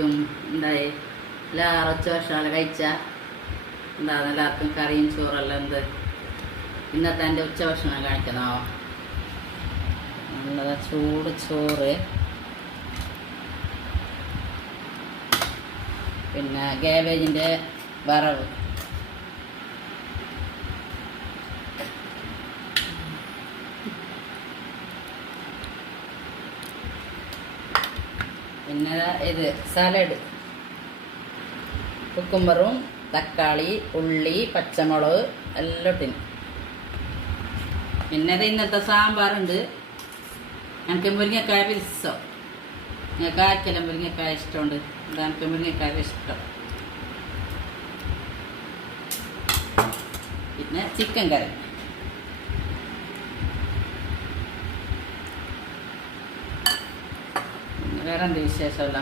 എല്ലാവർക്കും എന്തായി എല്ലാവരും ഉച്ച ഭക്ഷണം കഴിച്ച എന്താണ് എല്ലാവർക്കും കറിയും ചോറെല്ലാം എന്ത് ഇന്നത്തെ എൻ്റെ ഉച്ച ഭക്ഷണം കാണിക്കുന്നോ നല്ലതാ ചൂട് ചോറ് പിന്നെ കാബേജിൻ്റെ വറവ് പിന്നെ ഇത് സലാഡ് കുക്കുംബറും തക്കാളി ഉള്ളി പച്ചമുളക് എല്ലാം ഇട്ടിന് പിന്നെ ഇത് ഇന്നത്തെ സാമ്പാറുണ്ട് എനിക്ക് മുരിങ്ങക്കായ ഇഷ്ടം നിങ്ങൾക്ക് ആർക്കെല്ലാം മുരിങ്ങക്കായ ഇഷ്ടമുണ്ട് അതാ എനിക്ക് മുരിങ്ങക്കായ ഇഷ്ടം പിന്നെ ചിക്കൻ കറി വേറെ എന്ത് വിശേഷമല്ല